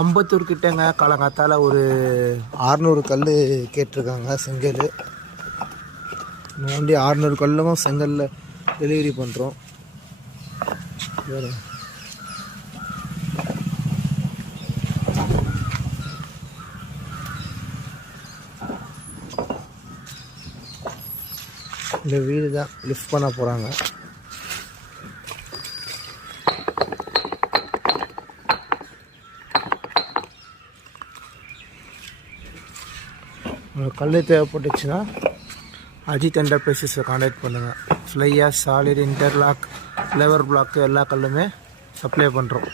அம்பத்தூர் கிட்டேங்க காலங்காத்தால் ஒரு 600 கல் கேட்டிருக்காங்க செங்கல். வண்டி 600 கல்லும் செங்கலில் டெலிவரி பண்ணுறோம். வேறு இந்த வீடு தான் லிஃப்ட் பண்ண போகிறாங்க. கல் தேவைப்பட்டுச்சுன்னா அஜித் என்டர்பிரைசஸை கான்டாக்ட் பண்ணுங்கள். ஃப்ளையா, சாலிட், இன்டர்லாக், லெவர் பிளாக்கு எல்லா கல்லுமே சப்ளை பண்ணுறோம்.